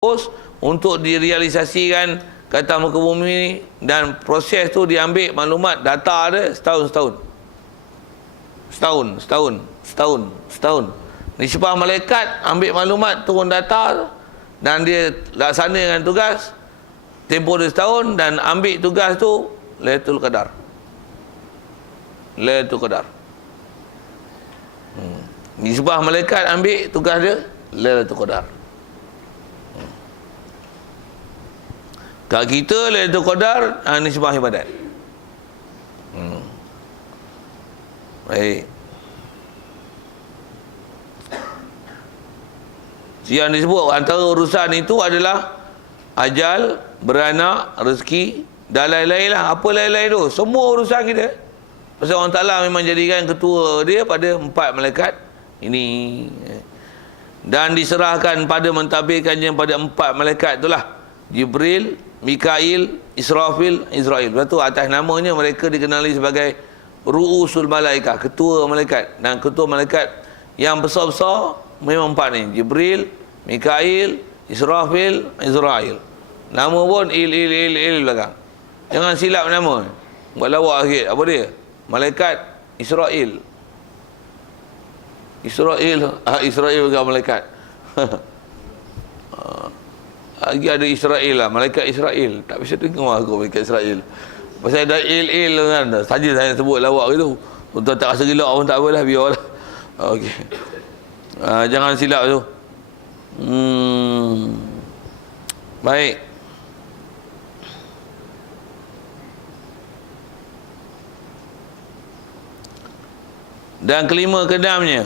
untuk direalisasikan ke atas muka bumi, dan proses tu diambil maklumat data dia setahun. Nisbah malaikat ambil maklumat turun data dan dia laksanakan tugas tempoh dia setahun, dan ambil tugas tu Lailatul Qadar. Nisbah malaikat ambil tugas dia Lailatul Qadar. Kat kita Lailatul Qadar nisbah ibadat. Baik. Yang disebut antara urusan itu adalah ajal, beranak, rezeki dan lain-lain lah. Apa lain-lain tu? Semua urusan kita. Pasal Allah Ta'ala memang jadikan ketua dia pada 4 malaikat ini, dan diserahkan pada mentadbirkannya pada 4 malaikat itulah Jibril, Mikail, Israfil, Israel. Lepas tu atas namanya mereka dikenali sebagai Ru'usul Malaikah, ketua malaikat. Dan ketua malaikat yang besar-besar memang 4 ni, Jibril, Mikail, Israfil, Israel. Nama pun il belakang. Jangan silap nama. Buat lawak sikit. Apa dia? Malaikat Israel. Israel bukan malaikat. Lagi ada Israel lah, malaikat Israel. Tak bisa dengar aku malaikat Israel. Pasal ada il kan. Saja saya sebut lawak gitu. Untuk tak rasa gila pun tak apalah, biarlah. Okey. Jangan silap tu. Baik. Dan kelima keenamnya,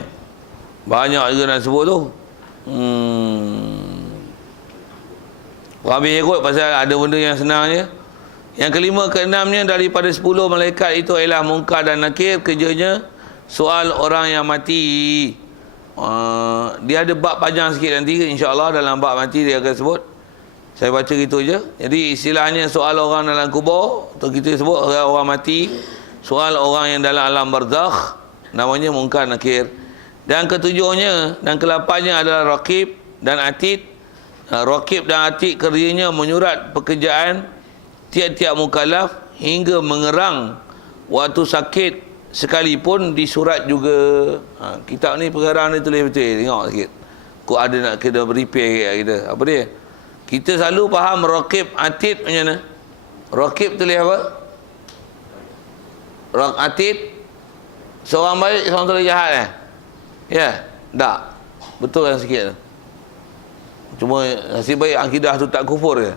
banyak juga nak sebut tu. Habis ikut pasal ada benda yang senang je. Yang kelima keenamnya, daripada 10 malaikat itu ialah Munkar dan Nakir. Kerjanya soal orang yang mati. Dia ada bab panjang sikit nanti, insya-Allah dalam bab mati dia akan sebut. Saya baca gitu je. Jadi istilahnya soal orang dalam kubur, atau kita sebut orang mati. Soal orang yang dalam alam barzakh, namanya Munkar Nakir. Dan ketujuhnya dan kelapannya adalah Raqib dan Atid. Raqib dan Atid kerjanya menyurat pekerjaan tiap-tiap mukallaf hingga mengerang waktu sakit sekalipun disurat juga. Kitab ni pengarang ni tulis betul. Tengok sikit. Kok ada nak kena repair kita. Apa dia? Kita selalu faham Raqib Atid macam mana? Raqib tulis apa? Atid seorang baik, seorang tulis jahat Ya? Tak. Betul kan sikit tu. Cuma nasib baik akidah tu tak kufur je.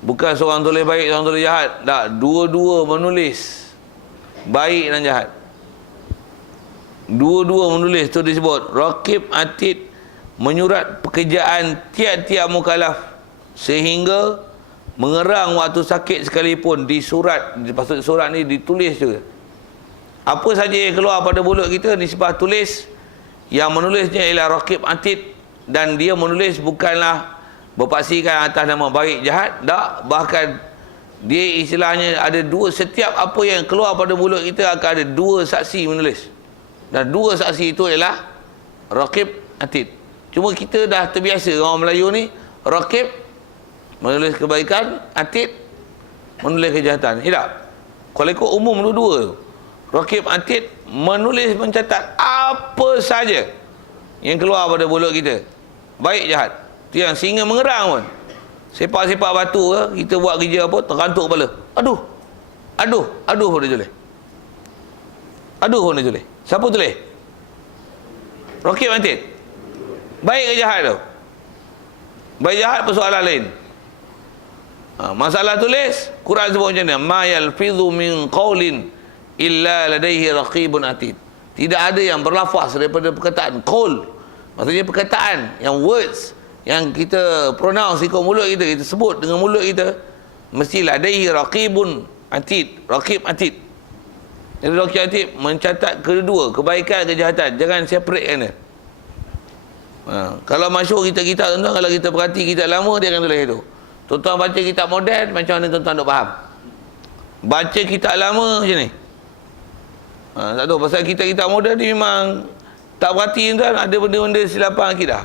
Bukan seorang tulis baik, seorang tulis jahat. Tak, dua-dua menulis baik dan jahat. Dua-dua menulis tu disebut Raqib Atid, menyurat pekerjaan tiap-tiap mukallaf sehingga mengerang waktu sakit sekalipun disurat. Maksud surat ni ditulis juga. Apa saja yang keluar pada mulut kita nisbah tulis. Yang menulisnya ialah Raqib Atid, dan dia menulis bukanlah berpaksikan atas nama baik jahat, tak, bahkan dia istilahnya ada dua, setiap apa yang keluar pada mulut kita akan ada 2 saksi menulis, dan 2 saksi itu ialah Raqib Atid. Cuma kita dah terbiasa orang Melayu ni, Raqib menulis kebaikan, Atid menulis kejahatan. Tak? Kalau ikut umum dua-dua tu, Raqib Atid menulis, mencatat apa saja yang keluar pada mulut kita, baik jahat. Tu yang sehingga mengerang pun. Sepak-sepak batu ke, kita buat kerja apa, terkantuk kepala. Aduh pun dia tulis. Siapa tulis? Raqib Atid. Baik ke jahat tu? Baik jahat persoalan lain. Masalah tulis, Quran sebut macam ni, ma yalfidhu min qaulin illa ladaihi raqibun atid. Tidak ada yang berlafaz daripada perkataan qaul, maksudnya perkataan yang words yang kita pronounce ikut mulut kita, kita sebut dengan mulut kita, mesti ladaihi raqibun atid, Raqib Atid. Jadi Raqib Atid mencatat kedua, kebaikan kejahatan, jangan separate kan dia. Kalau masyhur kita tuan-tuan, kalau kita perhati kitab lama, dia akan tulis itu. Tuan-tuan baca kitab moden, macam mana tuan-tuan nak faham? Baca kitab lama macam ni. Tak tahu, pasal kitab moden ni memang tak perhati tuan, ada benda-benda silapan akidah.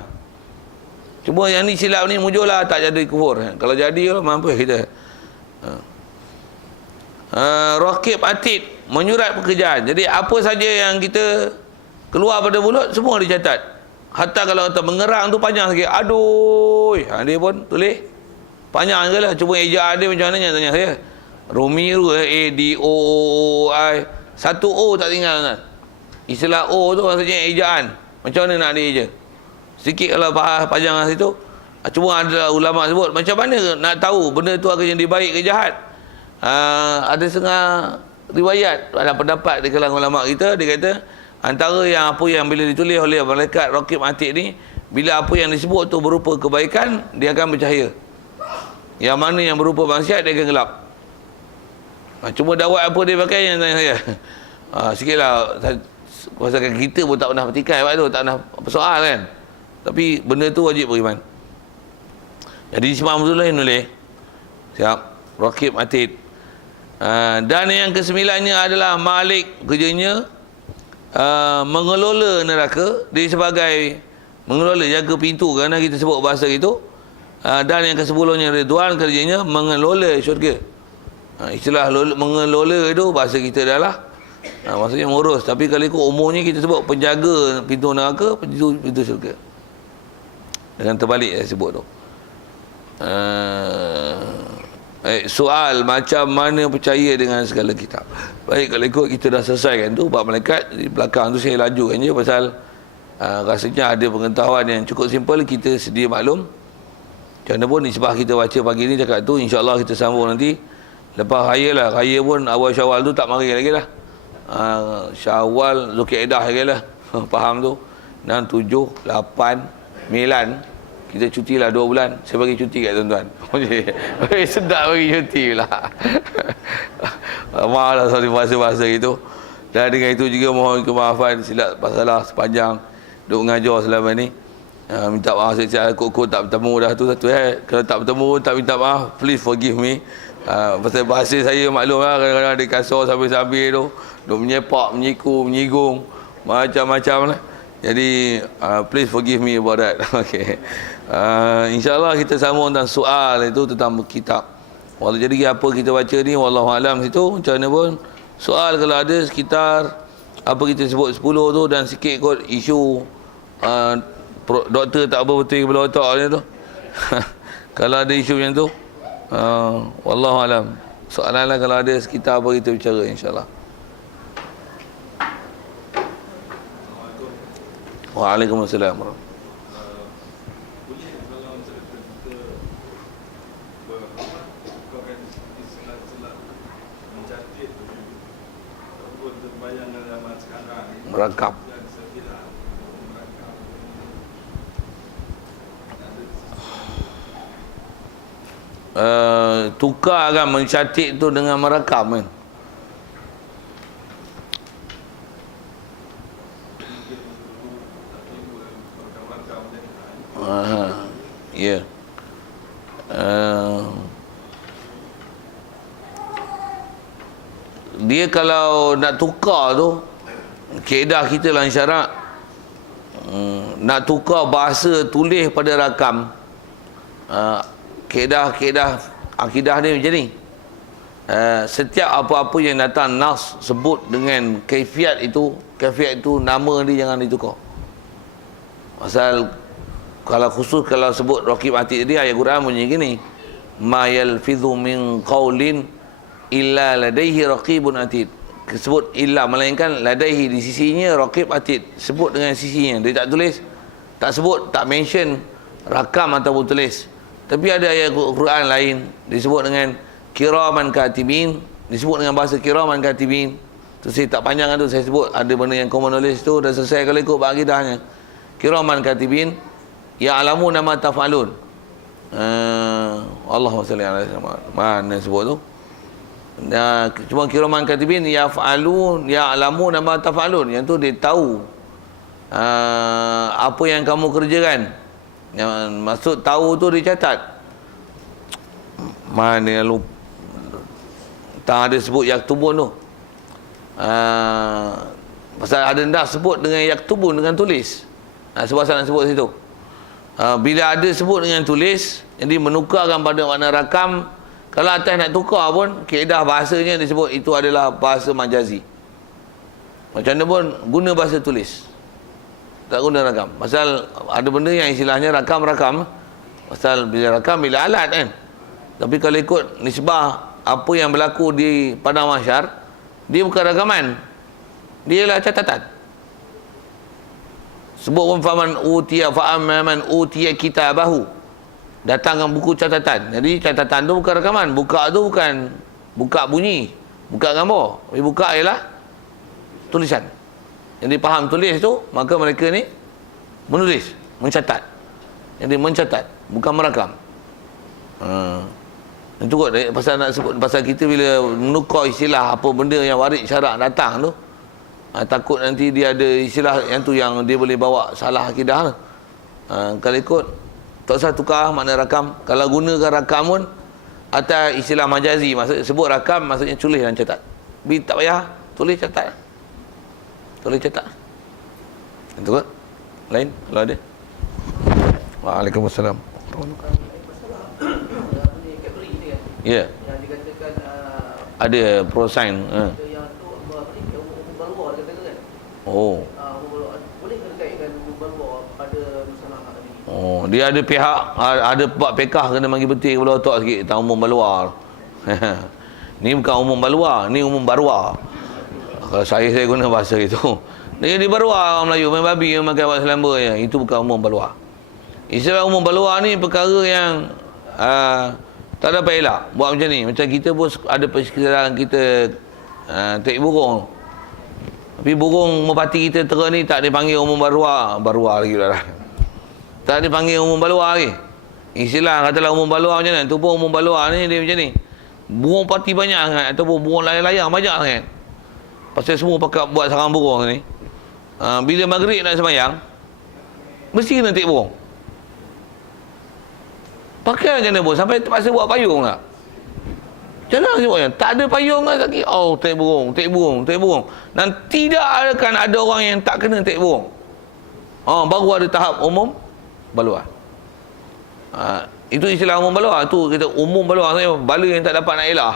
Cuma yang ni silap ni mujurlah tak jadi kufur. Kalau jadi mampu kita. Raqib atid, menyurat pekerjaan. Jadi apa saja yang kita keluar pada mulut semua dicatat. Hatta kalau kita mengerang tu panjang sikit, aduh, dia pun tulis panjang je lah. Cuma ejaan dia macam mana tanya saya. Rumi tu ADOOI, satu O tak tinggal kan. Istilah O tu maksudnya ejaan. Macam mana nak dia je? Sikit kalau panjang kat situ. Cuma ada ulama sebut macam mana nak tahu benda tu akan jadi baik ke jahat. Ada setengah riwayat, ada pendapat di kalangan ulama kita, dia kata antara yang apa yang bila ditulis oleh malaikat Raqib Atid ni, bila apa yang disebut tu berupa kebaikan, dia akan bercahaya. Yang mana yang berupa maksiat, dia akan gelap. Cuma dakwah apa dia pakai yang tanya saya. Sikitlah pasal kita pun tak pernah petikai waktu tu, tak pernah persoal kan. Tapi benda tu wajib beriman. Jadi Imam Abdullah nulis. Siap. Raqib Atid. Dan yang kesembilannya adalah Malik, kerjanya mengelola neraka. Dia sebagai mengelola, jaga pintu, kerana kita sebut bahasa itu. Dan yang kesepuluhnya Ridwan, kerjanya mengelola syurga. Istilah mengelola itu bahasa kita adalah maksudnya mengurus. Tapi kalau ikut umumnya kita sebut penjaga pintu neraka, pintu syurga. Dengan terbalik saya sebut tu. Soal macam mana percaya dengan segala kitab. Baik, kalau ikut kita dah selesaikan tu bab malaikat. Di belakang tu saya lajukan je pasal rasanya ada pengetahuan yang cukup simple, kita sedia maklum. Macam mana pun nisbah kita baca pagi ni cakap tu, insya-Allah kita sambung nanti lepas raya lah. Raya pun awal Syawal tu tak mari lagi lah. Syawal, Zulkaidah lagi lah. Faham tu? 6, 7, 8, 9, kita cuti lah 2 bulan. Saya bagi cuti kat tuan-tuan. Sedap bagi cuti pula. Maaf lah sorry bahasa-bahasa itu. Dan dengan itu juga mohon kemaafan silap salah sepanjang duk mengajar selama ni. Minta maaf saya kok tak bertemu dah tu satu. Kalau tak bertemu tak minta maaf, please forgive me. Pasal bahasa saya maklum lah, kadang-kadang ada kasar sambil-sambil tu, duk menyepak, menyiku, menyinggung, macam-macam lah. Jadi please forgive me about that. Okay. InsyaAllah kita sambung tentang soal itu tentang kitab. Walau jadi apa kita baca ni, wallahualam situ macam mana pun. Soal kalau ada sekitar apa kita sebut 10 tu, dan sikit kot isu doktor tak betul kepala otak ni tu. Kalau ada isu macam tu, wallahualam. Soalan lah kalau ada sekitar apa kita bicara, insyaAllah. Waalaikumsalam. Merakam. Tukar kan mencatat tu dengan merakam kan. Ya. Dia kalau nak tukar tu, kaedah kita lah syarat, nak tukar bahasa tulis pada rakam. Kaedah akidah ni macam ni. Setiap apa-apa yang datang nas sebut dengan kaifiat itu nama dia jangan ditukar. Pasal kalau khusus kalau sebut Raqib Atid tadi, ayat Quran bunyi gini, ma yalfidhu min qaulin illa ladaihi raqibun atid. Sebut illa, melainkan ladaihi, di sisinya Raqib Atid, sebut dengan sisinya. Dia tak tulis, tak sebut, tak mention rakam ataupun tulis. Tapi ada ayat Quran lain disebut dengan kiraman katibin, disebut dengan bahasa kiraman katibin. Tu saya tak panjang tu, saya sebut ada benda yang common knowledge tu dah selesai kalau ikut akidahnya. Kiraman katibin ya'lamu nama taf'alun. Allahumma salli ala mana sebut tu. Cuma kiraman katibin ya'f'alun ya'lamu nama taf'alun. Yang tu dia tahu apa yang kamu kerjakan. Yang maksud tahu tu dicatat. Mana yang lupa. Tak ada sebut yaktubun tu. Pasal ada ndak sebut dengan yaktubun dengan tulis. Sebab saya nak sebut situ. Bila ada sebut dengan tulis, jadi menukarkan pada makna rakam. Kalau atas nak tukar pun, kaedah bahasanya disebut itu adalah bahasa majazi. Macam mana pun guna bahasa tulis, tak guna rakam. Pasal ada benda yang istilahnya rakam-rakam. Pasal bila rakam, bila alat kan. Tapi kalau ikut nisbah apa yang berlaku di padang mahsyar, dia bukan rakaman, dia ialah catatan. Sebut pun faman utiya fa'amman utiya kitabahu, datangkan buku catatan. Jadi catatan tu bukan rakaman. Buka tu bukan buka bunyi, buka gambar, tapi buka ialah tulisan. Jadi faham tulis tu, maka mereka ni menulis, mencatat. Jadi mencatat, bukan merakam. Itu kot pasal nak sebut, pasal kita bila menukar istilah apa benda yang warid syarak datang tu, takut nanti dia ada istilah yang tu yang dia boleh bawa salah akidah tu. Kalau ikut, tak usah tukar makna rakam. Kalau gunakan rakam pun atas istilah majazi, maksud sebut rakam maksudnya tulis dan catat. Tapi tak payah tulis catat. Tulis catat. Itu kot. Lain kalau ada. Waalaikumsalam. Ya. Yang dikatakan ada prosign. Oh. Boleh terkaitkan berbuat pada masalah ni. Oh, dia ada pihak, ada bab pekah kena bagi betul kepala otak sikit tentang umum balwa. Ni bukan umum balwa, ni umum barwa. Kalau saya guna bahasa itu. Dia di barwa orang Melayu, main babi yang makan bahasa Selamba je. Itu bukan umum balwa. Istilah umum balwa ni perkara yang tak dapat elak buat macam ni. Macam kita pun ada persekitaran kita tek burung. Tapi burung merpati kita tera ni tak dipanggil umum barwa lagi dah. Tak dipanggil umum balwa lagi. Istilah katalah umum balwa macam mana? Tu pun umum balwa ni dia macam ni. Burung merpati banyak sangat ataupun burung layang-layang banyak sangat. Pasal semua pakai buat sarang burung ni. Bila maghrib nak sembahyang, mesti kena tek burung. Pakai macam mana pun sampai terpaksa buat payung lah. Jangan sebutnya tak ada payung kan lagi. Oh, tek burung. Dan tidak akan ada orang yang tak kena tek burung. Baru ada tahap umum balwa. Itu istilah umum balwa. Tu kita umum balwa, maksudnya bala yang tak dapat nak elah.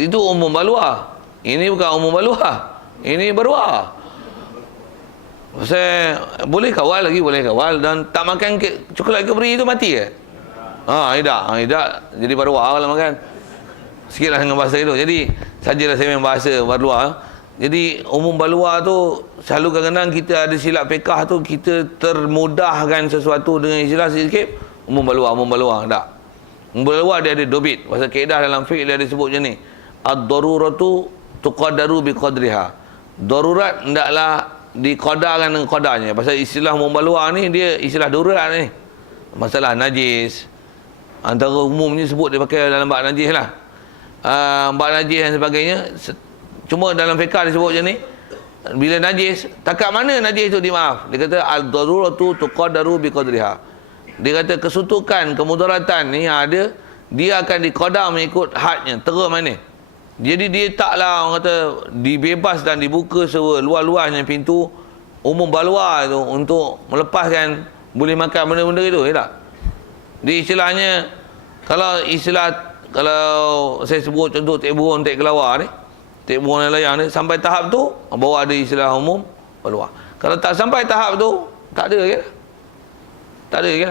Itu umum balwa. Ini bukan umum balwa. Ini barwa. Pasal boleh kawal dan tak makan coklat ke beri itu mati ke? Tidak. Jadi barwa kalau makan. Sikitlah dengan bahasa itu. Jadi sajalah saya main bahasa balwa. Jadi umum balwa tu selalu kadang-kadang kita ada silap pekah tu, kita termudahkan sesuatu dengan istilah sikit umum balwa. Tak. Umum balwa dia ada dobit. Pasal kaedah dalam fiqh dia ada sebut macam ni. Ad-daruratu tuqaddaru biqadriha. Darurat hendaklah diqadarkan dengan qadarnya. Pasal istilah umum balwa ni dia istilah darurat ni. Masalah najis. Antara umumnya sebut dia pakai dalam bab najis lah. Bab najis dan sebagainya. Cuma dalam fiqh disebut macam ni, bila najis, takat mana najis itu dimaaf? Dia kata al-daruratu tuqaddaru biqadriha. Dia kata kesutukan, kemudaratan ni yang ada, dia akan diqadar mengikut hadnya, tera mana. Jadi dia taklah orang kata dibebas dan dibuka seluas-luasnya pintu umum balwa itu untuk melepaskan boleh makan benda-benda itu, ya tak? Di istilahnya, kalau saya sebut contoh tek burung, tek kelawar ni, tek burung layang ni, sampai tahap tu bawa ada istilah umum balwa. Kalau tak sampai tahap tu, tak ada ke? Tak ada ke?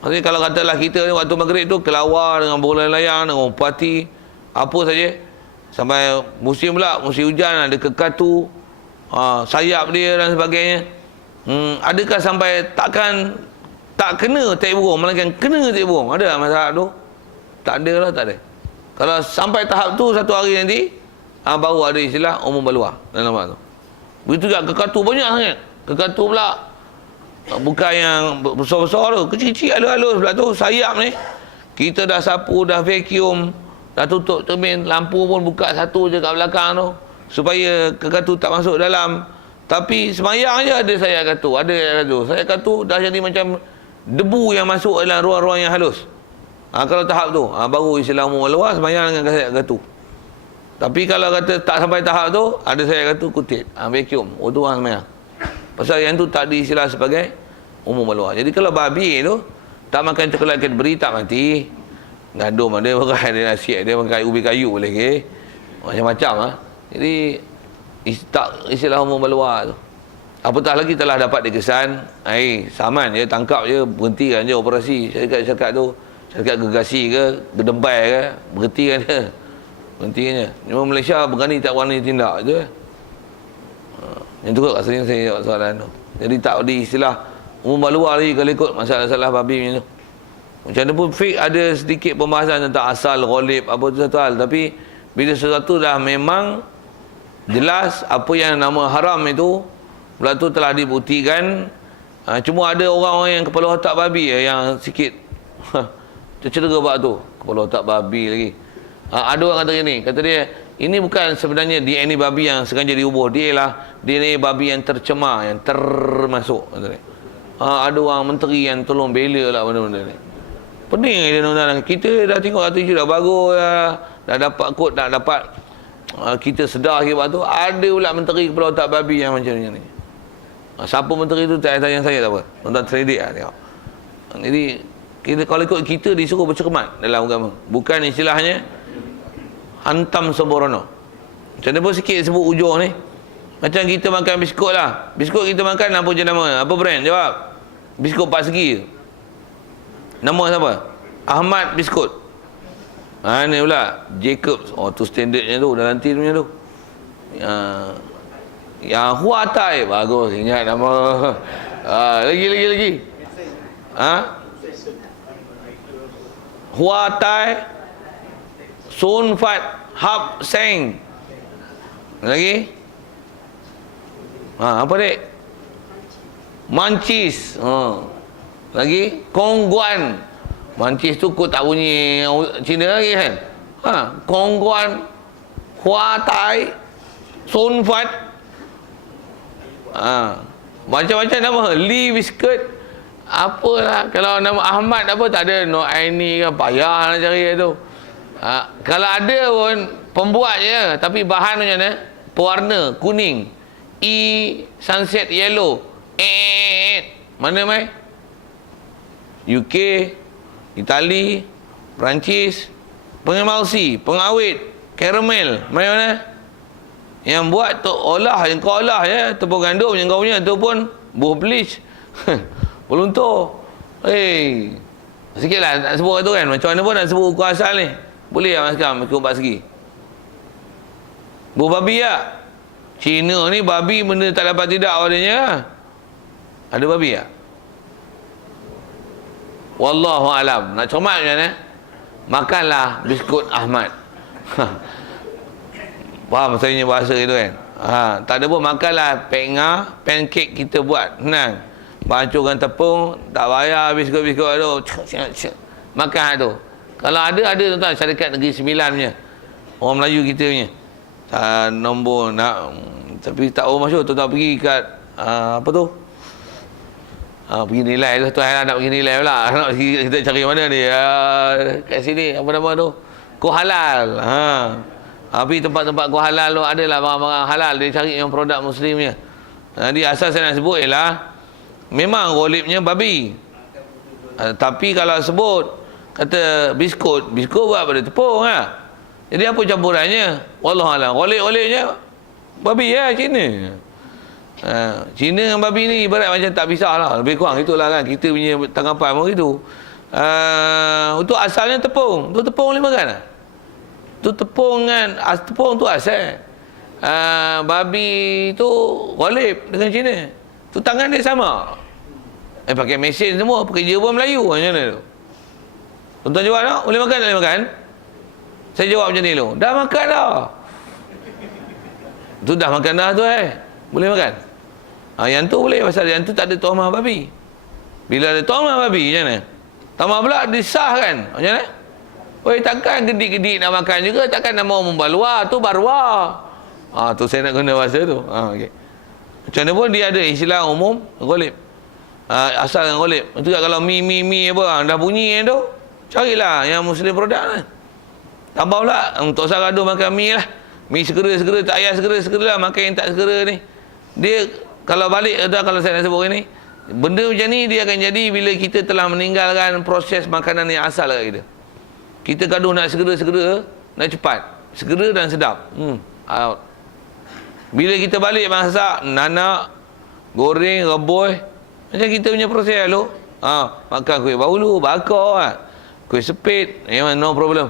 Maksudnya kalau katalah kita ni waktu maghrib tu kelawar dengan burung layang, dengan merpati, apa saja, sampai musim pula, musim hujan ada kekatu, sayap dia dan sebagainya. Adakah sampai tak kena tek burung, melainkan kena tek burung? Ada masalah tu? Tak ada lah, tak ada. Kalau sampai tahap tu satu hari nanti, baru ada istilah umum balwa dalam bab tu. Begitu juga kekatu banyak sangat. Kekatu pula bukan yang besar-besar tu, kecil-kecil halus-halus pula tu, sayap ni. Kita dah sapu, dah vacuum, dah tutup cermin, lampu pun buka satu je kat belakang tu supaya kekatu tak masuk dalam. Tapi semayang je ada sayap katu, sayap katu dah jadi macam debu yang masuk dalam ruang-ruang yang halus. Kalau tahap tu, baru istilah umum balwa, semayang dengan sayap katu. Tapi kalau kata tak sampai tahap tu, ada saya kata kutip, vacuum, tu orang semayang. Pasal yang tu tak diistilah sebagai umum maluah. Jadi kalau babi tu tak makan coklat Cadbury tak mati. Gandum ada pakai, ada nasi, ada pakai ubi kayu boleh ke. Macam-macam ah. Jadi tak istilah umum maluah tu. Apatah lagi telah dapat dikesan, saman je, tangkap je, berhentikan je operasi syarikat tu. Syarikat gergasi ke, gedembai ke, berhentikan je. Berhentikan je. Cuma Malaysia berani tak berani tindak je. Yang tu kot rasanya saya jawab soalan tu. Jadi tak ada istilah umum maluah lagi kalau ikut masalah-masalah babi macam tu. Macam mana pun fiqh ada sedikit pembahasan tentang asal, ghalib, apa tu satu hal. Tapi bila sesuatu dah memang jelas apa yang nama haram itu, pula tu telah dibuktikan. Cuma ada orang-orang yang kepala otak babi yang sikit tercedera bab tu. Kepala otak babi lagi. Ada orang kata dia, ini bukan sebenarnya DNA babi yang sengaja diubah. Dia lah DNA babi yang tercemar, yang termasuk. Kata dia. Ada orang menteri yang tolong bela lah benda-benda ni. Pening dia tuan-tuan. Kita dah tengok tu dah bagus dah dapat kod, dah dapat kita sedar sebab tu. Ada pula menteri kepala otak babi yang macam ni. Siapa menteri tu tak tanya saya tak apa. Tuan-tuan terledik lah tengok. Jadi kita, kalau ikut kita disuruh bercermat dalam agama. Bukan istilahnya hantam sembrono. Macam mana pun sikit sebut ujung ni. Macam kita makan biskut lah. Biskut kita makan apa je nama? Apa brand? Jawab. Biskut 4 segi. Nama siapa? Ahmad Biskut. Ni pula Jacobs. Tu standardnya tu, dah nanti punya tu. Yang Huatai. Bagus, ingat nama. Lagi. Huatai Sun Fat Hap Seng. Lagi? Apa dek? Mancis. Lagi? Kongguan. Mancis tu kau tak bunyi Cina lagi kan? Kongguan, Huatai, Sun Fat. Macam-macam nama. Lee Biscuit. Apalah. Kalau nama Ahmad apa tak ada. No Aini kan. Payah nak cari tu. Kalau ada pun pembuat je. Tapi bahan macam mana? Pewarna kuning. Sunset yellow. Mana mai? UK, Itali, Perancis, pengemulsi, pengawet, karamel. Mana? Yang buat tu olah, yang kau olah ya, tepung gandum yang kau punya tu pun buah bleach. Peluntur. Sikitlah nak sebut tu kan. Macam mana pun nak sebut ukuran asal ni. Boleh tak Mas Kam ikut 4 segi? Buah babi tak? Cina ni babi benda tak dapat tidak adanya. Ada babi tak? Wallahu alam. Nak cermat macam mana? Makanlah biskut Ahmad. Faham maksudnya bahasa itu kan? Tak ada pun makanlah pancake kita buat. Senang. Bancurkan tepung, tak bayar biskut-biskut tu. Makan tu. Kalau ada tuan-tuan syarikat Negeri Sembilan punya. Orang Melayu kita punya. Nombor nak, tapi tak orang masuk, tuan-tuan pergi kat apa tu? Pergi nilai tu, tuan nak pergi nilai pula. Nak pergi, kita cari mana ni? Kat sini apa nama tu? Kohalal. Tapi tempat-tempat kohalal tu adalah barang-barang halal. Dia cari yang produk muslimnya. Jadi asal saya nak sebut ialah memang ghalibnya babi. Tapi kalau sebut kata biskut buat pada tepung lah. Jadi apa campurannya? Wallahualam. Ghalib-ghalibnya babi ya, Cina. Cina dengan babi ni ibarat macam tak pisah lah. Lebih kurang itulah kan. Kita punya tanggapan pun gitu. Untuk asalnya tepung. Tu tepung boleh makan lah. Tu tepung kan. Tepung tu asal. Babi tu ghalib dengan Cina. Tu tangan dia sama. Pakai mesin semua. Pekerja pun Melayu. Macam mana tu? Tuan-tuan jawab tak? Boleh makan tak boleh makan? Saya jawab macam ni tu. Dah makan dah. Tu dah makan dah tu Boleh makan? Yang tu boleh. Pasal yang tu tak ada tuhmah babi. Bila ada tuhmah babi macam mana? Tuhmah pula disahkan. Macam mana? Takkan gedik-gedik nak makan juga. Takkan nak mau membalua. Tu barwa. Tu saya nak guna bahasa tu. Okay. Macam mana pun dia ada istilah umum ghalib. Asal yang ghalib. Itu kalau mi apa dah bunyi tu, carilah yang muslim produk lah. Tambah pula untuk usah gaduh makan mi lah. Mi segera tak payah segera lah makan yang tak segera ni. Dia kalau balik kalau saya nak sebut ni, Benda macam ni dia akan jadi bila kita telah meninggalkan proses makanan yang asal kat kita. Kita gaduh nak segera-segera, nak cepat. Segera dan sedap. Out. Bila kita balik masak, nanak, goreng, rebus, macam kita punya proses lalu. Makan kuih bahulu, bakar, kuih sepit, memang no problem.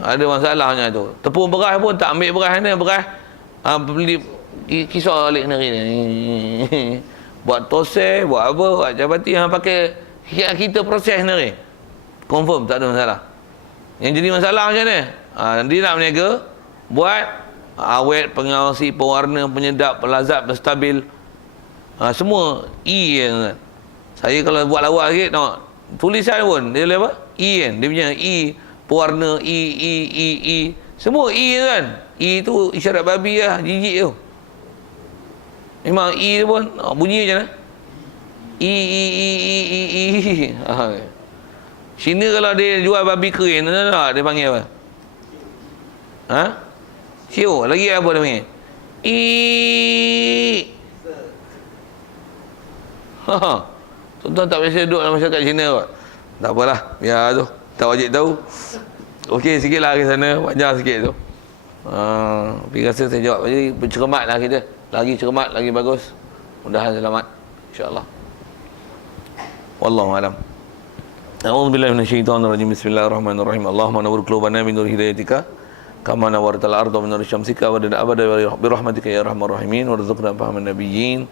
Ada masalahnya tu. Tepung beras pun tak ambil beras ni, beras beli kisar balik hari ni. Buat tosai, buat apa, buat capati, pakai kita proses ni. Confirm tak ada masalah. Yang jadi masalah macam ni, dia nak berniaga, buat awet, pengawasi, pewarna, penyedap, pelazat, penstabil, semua E kan. Saya kalau buat lawak sikit, tengok tulisan pun dia apa? E kan, dia punya E, pewarna E, semua E kan. E tu isyarat babi lah, jijik tu. Memang E tu pun bunyi macam mana? E. Cina kalau dia jual babi kering, dia panggil apa? Cio, lagi apa dia panggil? E. Tuan-tuan tak biasa duduk dalam masyarakat Cina kot. Tak apalah, biar tu. Tak wajib tahu. Okey, sikit lah ke sana, panjang sikit tu. Tapi rasa saya jawab, jadi bercermat lah kita. Lagi cermat, lagi bagus. Mudahan selamat, insyaAllah. Wallahualam. A'udzubillahi minasyaitonirrajim. Bismillahirrahmanirrahim. Allahumma nawwir qulubana min nur hidayatika kama nawwartal arda min nur syamsika wa dana abada bi rahmatika ya arhamar rahimin warzuqna fahman nabiyyin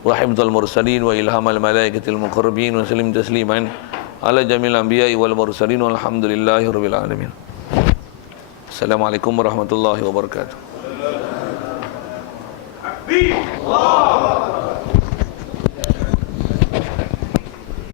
wa hifdzal mursalin wa ilhamal malaikatil muqarrabin wa sallim tasliman ala jamil anbiya'i wal mursalin walhamdulillahi rabbil alamin. Assalamualaikum warahmatullahi wabarakatuh. Takbir. Allah.